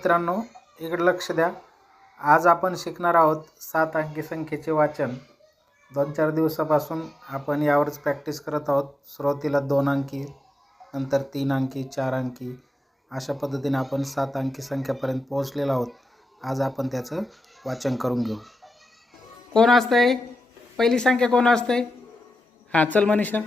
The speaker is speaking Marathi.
मित्रांनो, इकडे लक्ष द्या. आज आपण शिकणार आहोत 7 अंकी संख्येचे वाचन. 2-4 दिवसापासून आपण यावरच प्रॅक्टिस करत आहोत. सुरुवातीला 2 अंकी, नंतर 3 अंकी, 4 अंकी, अशा पद्धतीने आपण 7 अंकी संख्येपर्यंत पोहोचलेलो आहोत. आज आपण त्याचं वाचन करून घेऊ. कोण असतंय? पहिली संख्या कोण असतंय? हां, चल मनीषा.